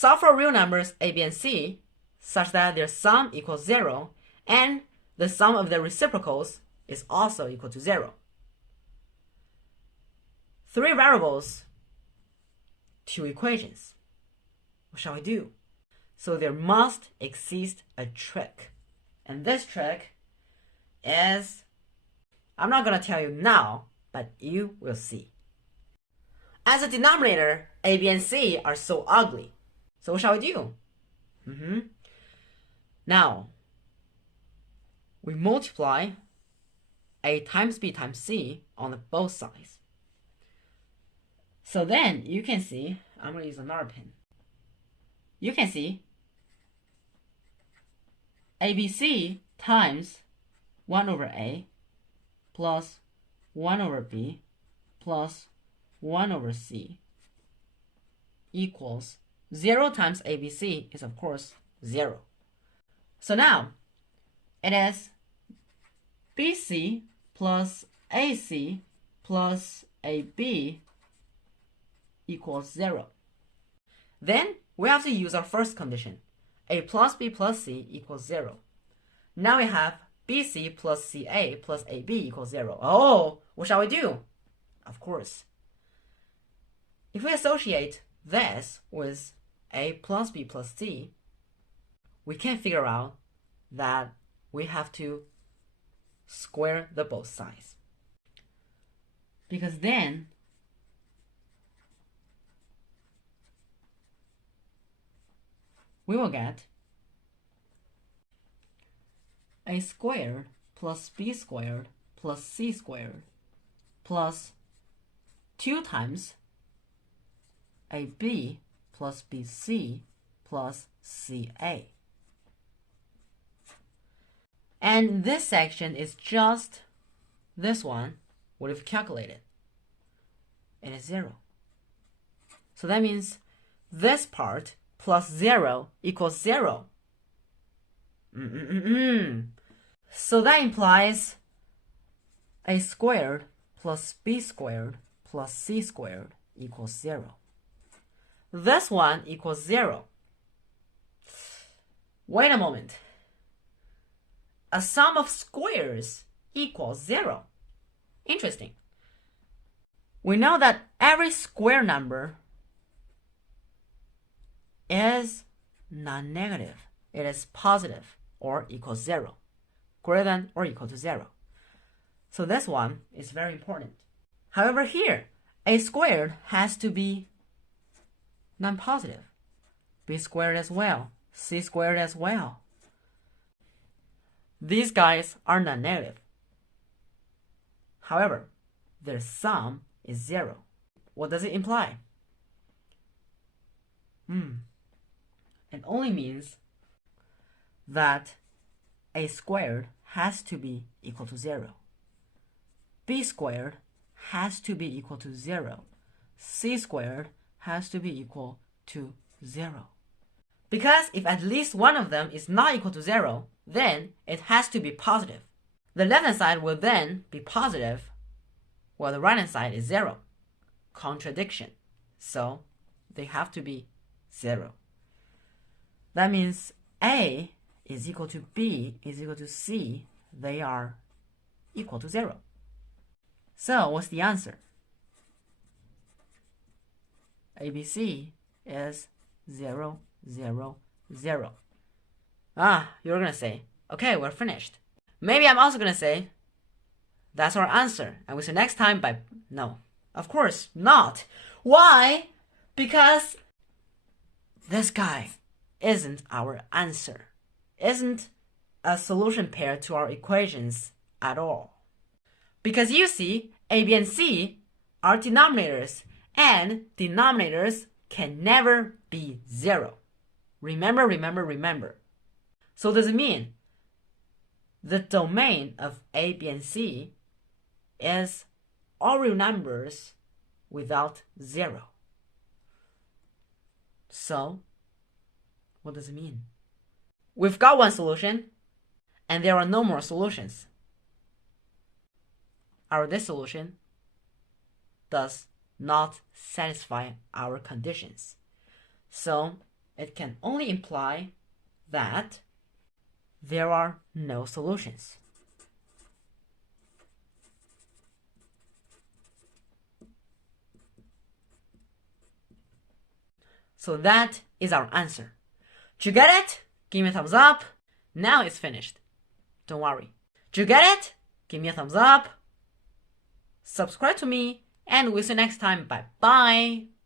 solve for real numbers a, b, and c such that their sum equals 0 and the sum of their reciprocals is also equal to 0. 3 variables, 2 equations. What shall we do? So there must exist a trick. And this trick is, I'm not going to tell you now, but you will see. As a denominator, a, b, and c are so ugly. So what shall we do? Now, we multiply a times b times c on both sides. So then you can see, I'm going to use another pen. You can see ABC times 1 over A plus 1 over B plus 1 over C equals 0 times ABC is, of course, 0. So now, it is BC plus AC plus AB equals 0. Then we have to use our first condition. A plus B plus C equals 0. Now we have BC plus CA plus AB equals 0. Oh, what shall we do? Of course, if we associate this with A plus B plus C, we can figure out that we have to square the both sides. Because then we will get a squared plus b squared plus c squared plus 2 times ab plus bc plus ca. And this section is just this one, what we've calculated. It is 0. So that means this part plus 0 equals 0. So that implies a squared plus b squared plus c squared equals 0. This one equals 0. Wait a moment. A sum of squares equals 0. Interesting. We know that every square number is non-negative. It is positive or equals 0, greater than or equal to 0. So this one is very important. However, here, a squared has to be non-positive. B squared as well, C squared as well. These guys are non-negative. However, their sum is 0. What does it imply? It only means that a squared has to be equal to 0. B squared has to be equal to 0. C squared has to be equal to 0. Because if at least one of them is not equal to 0, then it has to be positive. The left-hand side will then be positive, while the right-hand side is 0. Contradiction. So they have to be 0. That means A is equal to B is equal to C. They are equal to 0. So what's the answer? ABC is 0, 0, 0. You're going to say, okay, we're finished. Maybe I'm also going to say, that's our answer. And we'll see next time, but no. Of course not. Why? Because this guy isn't our answer. Isn't a solution pair to our equations at all. Because you see, A, B, and C are denominators, and denominators can never be 0. Remember, remember, remember. So does it mean the domain of A, B, and C is all real numbers without 0? So, what does it mean? We've got one solution, and there are no more solutions. This solution does not satisfy our conditions. So, it can only imply that there are no solutions. So that is our answer. Did you get it? Give me a thumbs up. Now it's finished. Don't worry. Did you get it? Give me a thumbs up. Subscribe to me, and we'll see you next time. Bye bye.